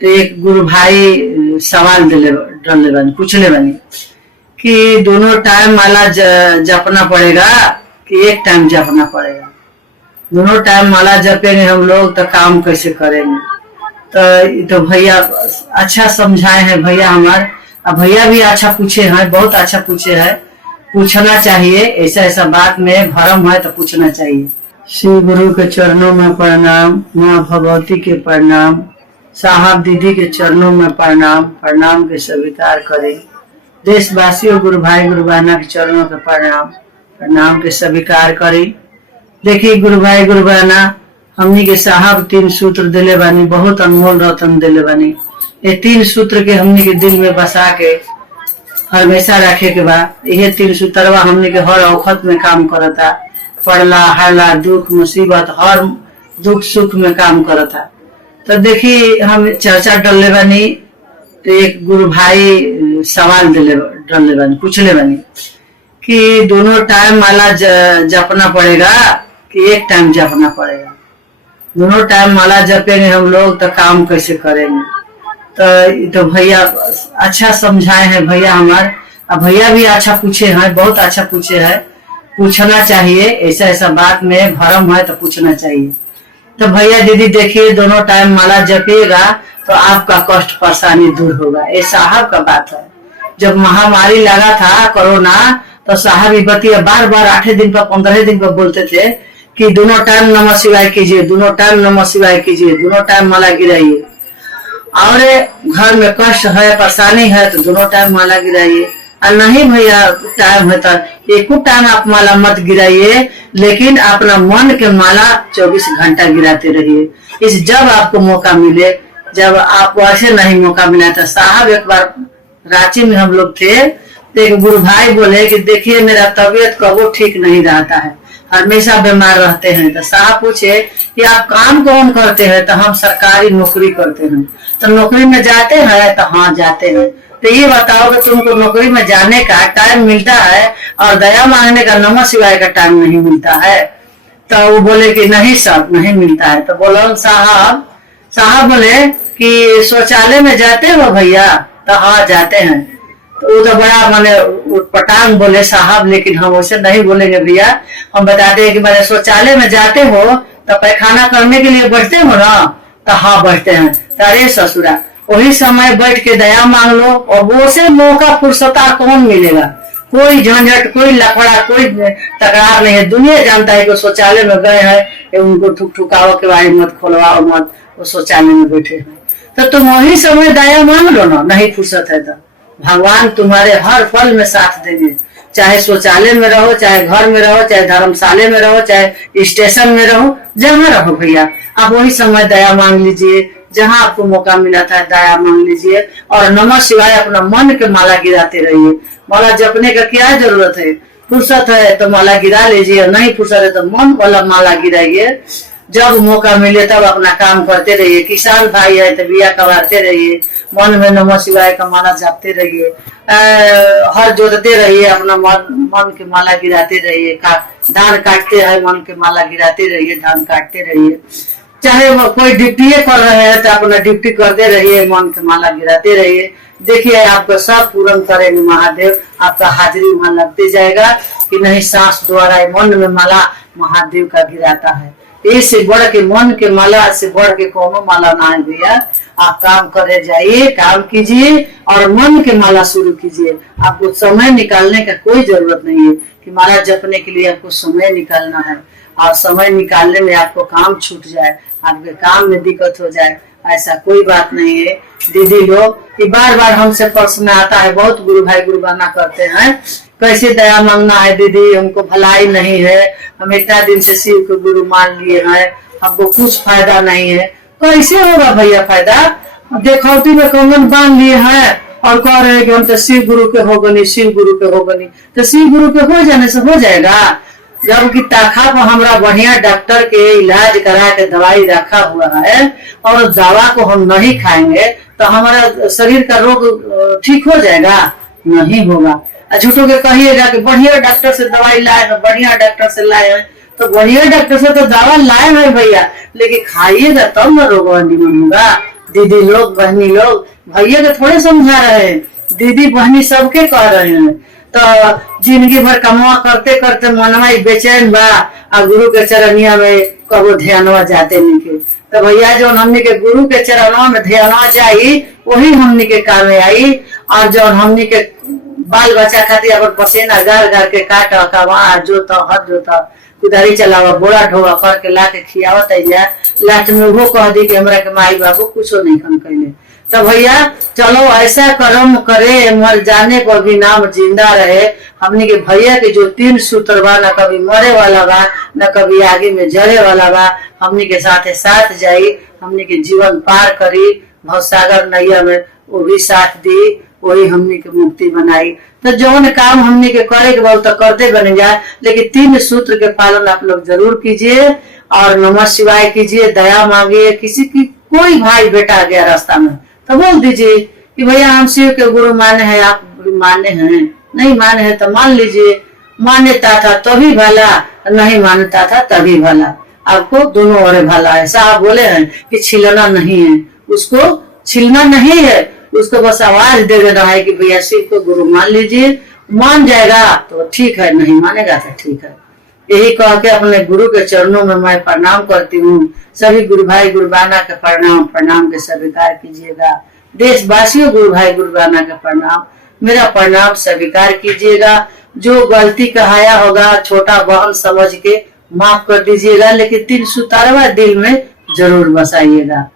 तो एक गुरु भाई सवाल डरले बनी, पूछले बनी कि दोनों टाइम माला जपना पड़ेगा कि एक टाइम जपना पड़ेगा। दोनों टाइम माला जपेंगे हम लोग तो काम कैसे करेंगे। तो भैया अच्छा समझाए हैं भैया हमारे, अब भैया भी अच्छा पूछे हैं, बहुत अच्छा पूछे हैं। पूछना चाहिए, ऐसा ऐसा बात में भरम है तो पूछना चाहिए। श्री गुरु के चरणों में प्रणाम, माँ भगवती के प्रणाम, साहब दीदी के चरणों में प्रणाम, प्रणाम के स्वीकार करें। देशवासियों गुरु भाई गुरु बहना के चरणों के प्रणाम, प्रणाम के स्वीकार करें। देखिए गुरु भाई गुरु बहना, हमनी के साहब 3 सूत्र दिले बानी, बहुत अनमोल रतन दिले बानी। ये 3 सूत्र के हमनी के दिल में बसा के हमेशा रखे के बाद यह 3 सूत्रवा हमनी के हर औखत में काम करता। पड़ला हरला दुख मुसीबत हर दुख सुख में काम करता। तो देखिए हम चर्चा डलले बानी, तो एक गुरु भाई सवाल डलले बानी, पूछले बानी कि दोनों टाइम माला जपना पड़ेगा कि एक टाइम जपना पड़ेगा। दोनों टाइम माला जपेंगे हम लोग तो काम कैसे करेंगे। तो भैया अच्छा समझाए हैं भैया हमारे, अब भैया भी अच्छा पूछे हैं, बहुत अच्छा पूछे हैं। पूछना चाहिए, ऐसा ऐसा बात में भरम है तो पूछना चाहिए। तो भैया दीदी देखिए, दोनों टाइम माला जपिएगा तो आपका कष्ट परेशानी दूर होगा। ये साहब का बात है। जब महामारी लगा था कोरोना, तो साहब ये बतिया बार बार 8 दिन पर 15 दिन पर बोलते थे कि दोनों टाइम नमः शिवाय कीजिए, दोनों टाइम नमः शिवाय कीजिए, दोनों टाइम माला गिराइए। और घर में कष्ट है परेशानी है तो दोनों टाइम माला गिराइए। और नहीं भैया टाइम है तो एक टाइम आप माला मत गिराइए, लेकिन अपना मन के माला 24 घंटा गिराते रहिए। इस जब आपको मौका मिले, जब आपको ऐसे नहीं मौका मिला था। साहब एक बार रांची में हम लोग थे, तो एक गुरु भाई बोले कि देखिए मेरा तबीयत कबो ठीक नहीं रहता है, हमेशा बीमार रहते हैं। तो साहब पूछे कि आप काम कौन करते हैं। तो हम सरकारी नौकरी करते हैं। तो नौकरी में जाते हैं। तो हाँ जाते हैं। तो ये बताओ कि तुमको नौकरी में जाने का टाइम मिलता है और दया मांगने का नमः शिवाय का टाइम नहीं मिलता है। तो वो बोले कि नहीं सर नहीं मिलता है। तो बोलो साहब बोले कि शौचालय में जाते हो भैया। तो हाँ जाते हैं। तो वो तो बड़ा माने पटांग बोले साहब, लेकिन हम वैसे नहीं बोलेंगे भैया। हम बताते हैं कि मैंने शौचालय में जाते हो तो पैखाना करने के लिए बैठते हो ना। तो हाँ बैठते हैं। तो अरे ससुरा वही समय बैठ के दया मांग लो, और वो से मौका फुर्सता कौन मिलेगा। कोई झंझट, कोई लफड़ा, कोई तकरार नहीं है। दुनिया जानता है कि शौचालय में गए हैं, उनको ठुकाओ के बारे मत, खोलवाओ मत, वो शौचालय में बैठे हैं। तो तुम वही समय दया मांग लो ना, नहीं फुर्सत है तो भगवान तुम्हारे हर पल में साथ देंगे। चाहे शौचालय में रहो, चाहे घर में रहो, चाहे धर्मशाला में रहो, चाहे स्टेशन में रहो, जहाँ रहो भैया आप वही समय दया मांग लीजिए। जहाँ आपको मौका मिला था दया मांग लीजिए, और नमः शिवाय अपना मन के माला गिराते रहिए। माला जपने का क्या जरूरत है। फुर्सत है तो माला गिरा लीजिए, नहीं फुर्सत है तो मन वाला माला गिराइए। जब मौका मिले तब अपना काम करते रहिए। किसान भाई है तो बिया कबारते रहिए, मन में नमः शिवाय का माला जपते रहिए, हर जोतते रहिए, अपना मन के माला गिराते रहिए। धान काटते हैं मन के माला गिराते रहिए, धान काटते रहिए। चाहे वो कोई ड्यूटी कर रहे हैं तो अपना ड्यूटी करते रहिए, मन के माला गिराते रहिए। देखिए आपको सब पूर्ण करेंगे महादेव। आपका हाजिरी वहां लगते जाएगा कि नहीं सांस द्वारा मन में माला महादेव का गिराता है। इससे बढ़ के मन के माला से बढ़ के कोनो माला ना है भैया। आप काम करे जाइए, काम कीजिए और मन के माला शुरू कीजिए। आपको समय निकालने का कोई जरूरत नहीं है कि माला जपने के लिए आपको समय निकालना है, और समय निकालने में आपको काम छूट जाए, आपके काम में दिक्कत हो जाए, ऐसा कोई बात नहीं है। दीदी लोग बार बार हमसे प्रश्न आता है, बहुत गुरु भाई गुरु बहना करते हैं कैसे दया मांगना है दीदी, हमको भलाई नहीं है, हम इतना दिन से शिव के गुरु मान लिए हैं, हमको कुछ फायदा नहीं है। कैसे होगा भैया फायदा। देखौती में कंगन बांध लिए हैं और कह रहे हैं कि हम तो शिव गुरु के हो गनी, शिव गुरु के हो गनी। तो शिव गुरु के हो जाने से हो जाएगा। जबकि ताखा पर हमारा बढ़िया डॉक्टर के इलाज करा के दवाई रखा हुआ है, और दवा को हम नहीं खाएंगे तो हमारा शरीर का रोग ठीक हो जाएगा, नहीं होगा। झूठों के कहिएगा कि बढ़िया डॉक्टर से दवाई लाए हैं, बढ़िया डॉक्टर से लाए हैं, तो बढ़िया डॉक्टर से तो दवा लाए हैं भैया, लेकिन खाइएगा तब न रोग निमन होगा। दीदी लोग, बहनी लोग, भैया के थोड़े समझा रहे हैं, दीदी बहनी सबके कह रहे हैं। तो जिंदगी भर कमवा करते करते मनवा ही बेचैन बा, और गुरु के चरनिया में कबो ध्यानवा जाते नहीं के। तो भैया जो हमने के गुरु के चरणवा में ध्यानवा जाई, वही हमने के काम में आई। और जो हमने के बाल बच्चा खातिर अपन पसीना गार गार के काट कमा जोता हद जोता कुदारी चलावा बोरा ढोवा करके ला के खियावत लास्ट में वो कह दी कि हमरा के माई बाबू कुछो नहीं हम कैले। तो भैया चलो ऐसा कर्म करे मर जाने पर भी नाम जिंदा रहे। हमने के भैया के जो 3 सूत्र बा, न कभी मरे वाला बा, न कभी आगे में जड़े वाला बा, हमने के साथ साथ जाई, हमने के जीवन पार करी, भवसागर नैया में वो भी साथ दी, वही हमने के मुक्ति बनाई। तो जौन काम हमने के करे के बहुत तो करते बन जाए, लेकिन 3 सूत्र के पालन आप लोग जरूर कीजिए और नमः शिवाय कीजिए, दया मांगिए। किसी की कोई भाई बेटा गया रास्ता में तो बोल दीजिए कि भैया हम शिव के गुरु माने हैं, आप माने हैं, नहीं माने हैं तो मान लीजिए। मान्यता था तभी भला, नहीं मान्यता था तभी भला, आपको दोनों ओर भला है। साहब बोले हैं कि छिलना नहीं है, उसको छिलना नहीं है, उसको बस आवाज दे देना है कि भैया शिव को गुरु मान लीजिए। मान जाएगा तो ठीक है, नहीं मानेगा तो ठीक है। यही कह के अपने गुरु के चरणों में मैं प्रणाम करती हूँ। सभी गुरु भाई गुरु बहना के प्रणाम के स्वीकार कीजिएगा। देशवासियों गुरु भाई गुरु बहना के प्रणाम, मेरा प्रणाम स्वीकार कीजिएगा। जो गलती कहाया होगा छोटा बहन समझ के माफ कर दीजिएगा, लेकिन 3 सुतारवा दिल में जरूर बसाइएगा।